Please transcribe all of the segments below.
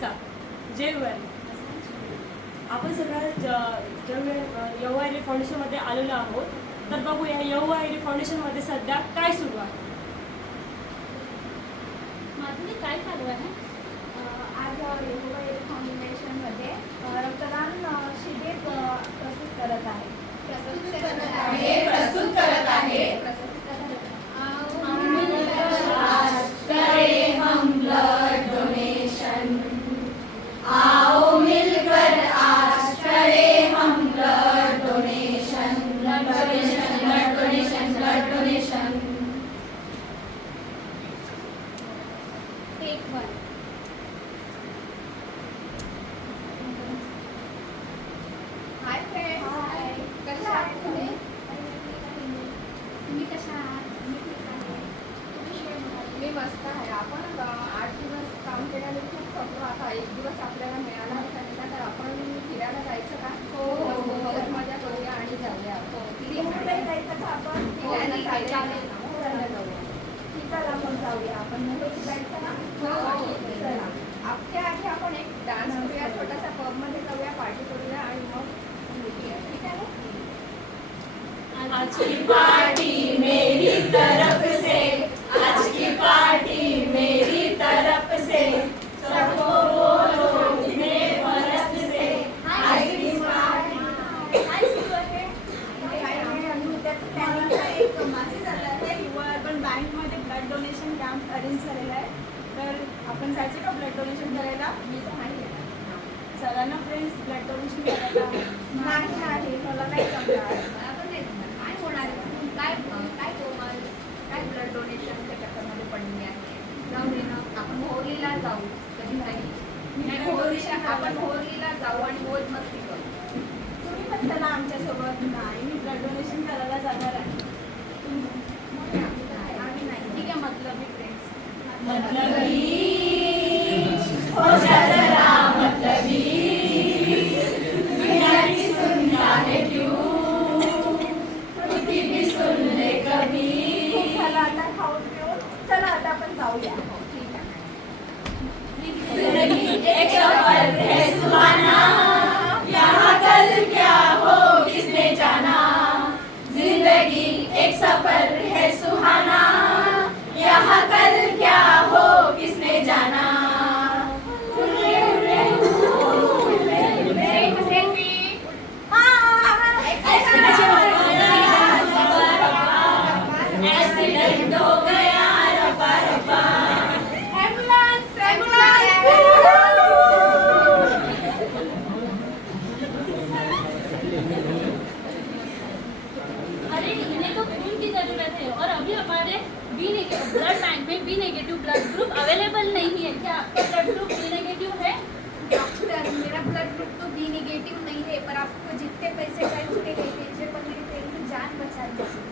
नमस्कार. जय युवारी. आपण सगळ्या युवारी फाउंडेशनमध्ये आलेलो आहोत. तर बघूया युवारी फाउंडेशनमध्ये सध्या काय सुरू आहे. माधुरी, काय चालू आहे? आज युवारी फाउंडेशनमध्ये रक्तदान शिबिर प्रस्तुत करत आहे. हाय फ्रेंड्स, कशा आहात तुम्ही? तुम्ही कशा आहात? मी मस्त आहे. आपण 8 दिवस काम केल्याने खूप थकलो. आता 1 दिवस आपल्याला मिळाला सांगितला तर आपण फिरायला जायचं का? हो, मजा करूया आणि जाऊया. जायचं का आपण? चला मग जाऊया. आपण मुंबईत जायचं ना? चला. आपल्या आधी आपण एक डान्स करूया, छोटासा पब मध्ये जाऊया, पार्टी करूया आणि मग भेटूया. ठीक आहे? आज की पार्टी मेरी तरफ से, आज की पार्टी मेरी तरफ से, सबको बोलो मेरे बरस से. आज की पार्टी. काय सुरू आहे? काय नाही, आणि उद्याचं प्लॅनिंग आहे. एक मासे चालला आहे. युवा अर्बन बँकमध्ये ब्लड डोनेशन कॅम्प अरेंज झालेला आहे. तर आपण जायचं का ब्लड डोनेशन करायला? मी तर नाही येणार. चला ना फ्रेंड्स, ब्लड डोनेशन करायला. नाही मला नाही जमणार. मला पण नाही जमणार. काय होणार आहे? काय काय कोमल, काय ब्लड डोनेशनच्या चक्करमध्ये पडली आहे? जाऊ दे ना, आपण होळीला जाऊ कधीतरी. आपण होळीला जाऊ आणि मोज मस्ती करू. तुम्ही पण चला आमच्यासोबत. नाही, मी ब्लड डोनेशन करायला जाणार आहे. आम्ही नाही. ठीक आहे, मतलबी फ्रेंड्स. मतलबी हो जा जरा मतलबी, दुनिया की सुनता है क्यों, खुद की भी सुन ले कभी. चला आता खाऊन पिऊन चला आता आपण जाऊया. ठीक आहे. जिंदगी एक सफर है सुहाना, यहाँ कल क्या हो किसने जाना. जिंदगी एक सफर है सुहाना, यहाँ कल क्या हो किसने जाना. एक्सीडेंट हो गया रब्बा रब्बा. अरे इन्हें तो खून की जरूरत है और अभी हमारे ब्लड बैंक में बी नेगेटिव ब्लड ग्रुप अवेलेबल नहीं है. क्या आपका ब्लड ग्रुप बी नेगेटिव है? डॉक्टर, मेरा ब्लड ग्रुप तो बी नेगेटिव नहीं है, पर आपको जितने पैसे चाहिए उतने दे दीजिए, पर मेरी फ्रेंड की जान बचा दीजिए.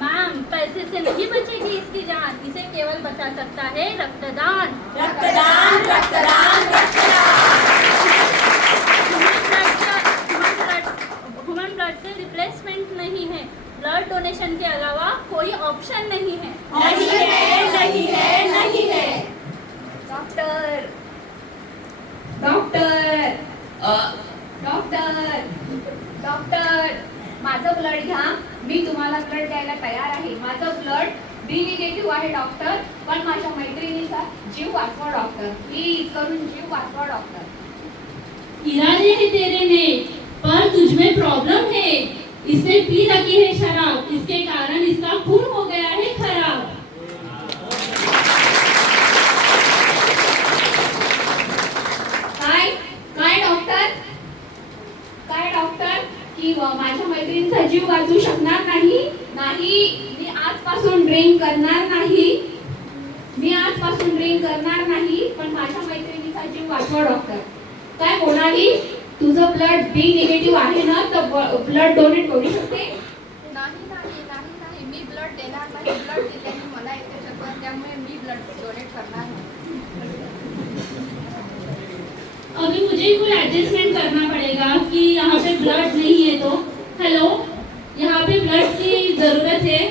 मैम, पैसे से नहीं बचेगी इसकी जान. इसे केवल बचा सकता है रक्तदान. रक्तदान रक्तदान रक्तदान. ह्यूमन ब्लड से रिप्लेसमेंट नहीं है. ब्लड डोनेशन के अलावा कोई ऑप्शन नहीं है. नहीं है नहीं है नहीं है. डॉक्टर, डॉक्टर, डॉक्टर, डॉक्टर, माझं ब्लड घ्या. मी तुम्हाला ब्लड द्यायला तयार आहे. माझं ब्लड बी निगेटिव्ह आहे डॉक्टर, पण माझ्या मैत्रिणीचा जीव वाचवा डॉक्टर. प्लीज करून जीव वाचवा डॉक्टर. इरादे हैं तेरे नेक, पर तुझमें प्रॉब्लम है. इसने पी रखी है शराब, इसके कारण इसका खून हो गया है खराब. काय काय डॉक्टर, काय डॉक्टर, की माझ्या मैत्रिणीचा जीव वाचू शकणार नाही. नाही, मी आजपासून ड्रिंक करणार नाही. मी आजपासून ड्रिंक करणार नाही, पण माझ्या मैत्रिणीचा जीव वाचवा डॉक्टर. काय मोनाली, तुझं ब्लड बी निगेटिव्ह आहे ना, तर ब्लड डोनेट करू शकते? नाही नाही नाही नाही, मी ब्लड देणार नाही. ब्लड दिल्याने मला येते चक्कर, त्यामुळे मी ब्लड डोनेट करणार नाही. अभी मुझे कोई एडजस्टमेंट करना पड़ेगा कि यहाँ पे ब्लड नहीं है. तो हेलो, यहाँ पे ब्लड की ज़रूरत है.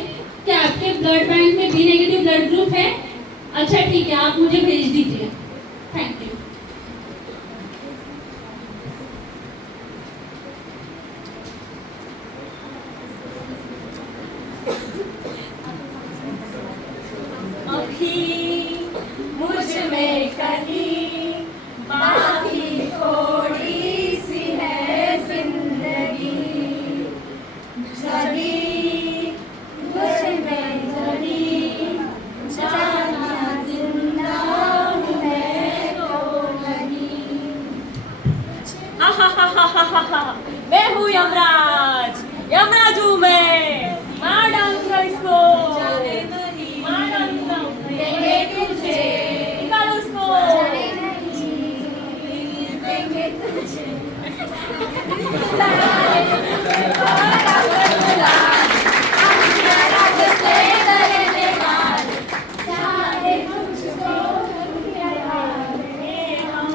क्या आपके ब्लड बैंक में बी नेगेटिव ब्लड ग्रुप है? अच्छा ठीक है, आप मुझे भेज दीजिए. Thank you. देंगे तुझे बराबर गुलाल हम रंग से डरने वाले चाहे तुझको प्यारे हम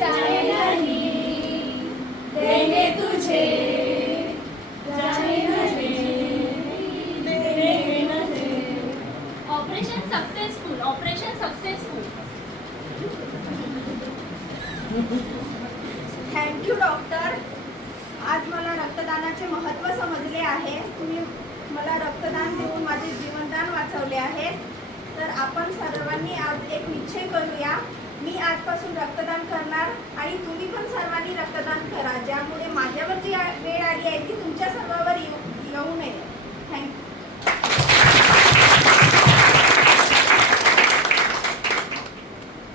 चाहे नहीं देंगे तुझे चाहे नहीं देंगे नहीं। Operation successful, operation successful. Thank you doctor. आज मला रक्तदानाचे महत्त्व समजले आहे. तुम्ही मला रक्तदान देऊन माझे जीवनदान वाचवले आहे. तर आपण सर्वांनी आज एक निश्चय करूया. मी आजपासून रक्तदान करणार आणि तुम्ही पण सर्वांनी रक्तदान करा, ज्यामुळे माझ्यावर जी वेळ आली आहे ती तुमच्या सर्वांवर येऊ नये. थँक्यू.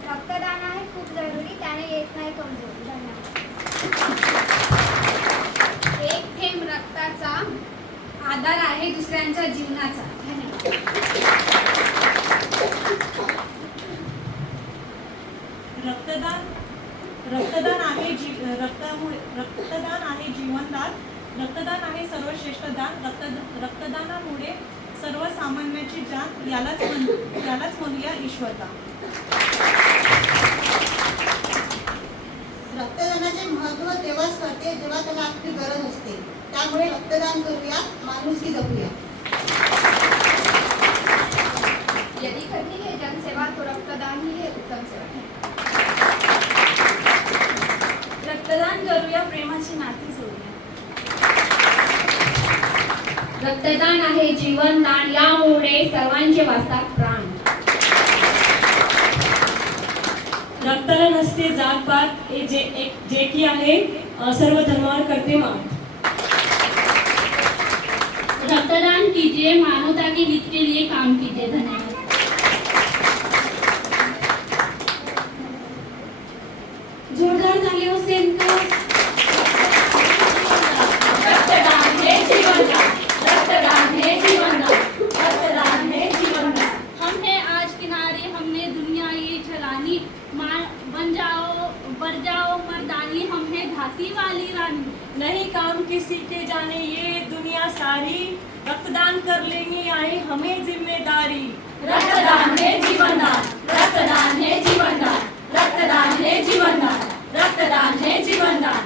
रक्तदान आहे खूप जरुरी, त्याने येत नाही कमजोरी. धन्यवाद. एक थेंब रक्ताचा आधार आहे दुसऱ्यांच्या जीवनाचा. धन्यवाद. रक्तदान आहे जीवनदान. रक्तदान आहे सर्वश्रेष्ठ दान. रक्तदानामुळे सर्वसामान्याची जान, यालाच म्हणूया ईश्वरदान. रक्तदानाचे महत्त्व तेव्हाच कळते जेव्हा त्याला आपली गरज असते. त्यामुळे रक्तदान करूया, माणुसकी जपूया. यदि करनी है जनसेवा तो रक्तदान ही है उत्तम सेवा. रक्तदान करूया, प्रेमाची नाती जोडूया. रक्तदान आहे जीवनदान, यामुळे सर्वांचे वाचतात प्राण. रक्ताला नसते जातपात, हे जे की आहे सर्व धर्मावर करते मात. रक्तदान कीजिए, मानवता के हित के लिए काम कीजिए. धन्यवाद. जोरदार तालियों से इनका रक्तदान है जीवनदान, रक्तदान है जीवनदान, रक्तदान है जीवनदान. हम है आज किनारे, हमने दुनिया ये चलानी. बढ़ जाओ मर्दानी, हम है झांसी वाली रानी. नहीं काम किसी के जाने ये दुनिया सारी, रक्तदान कर लेंगे आए हमें जिम्मेदारी. रक्तदान है जीवनदान, रक्तदान है जीवनदान, रक्तदान है जीवनदान, रक्तदान है जीवनदान.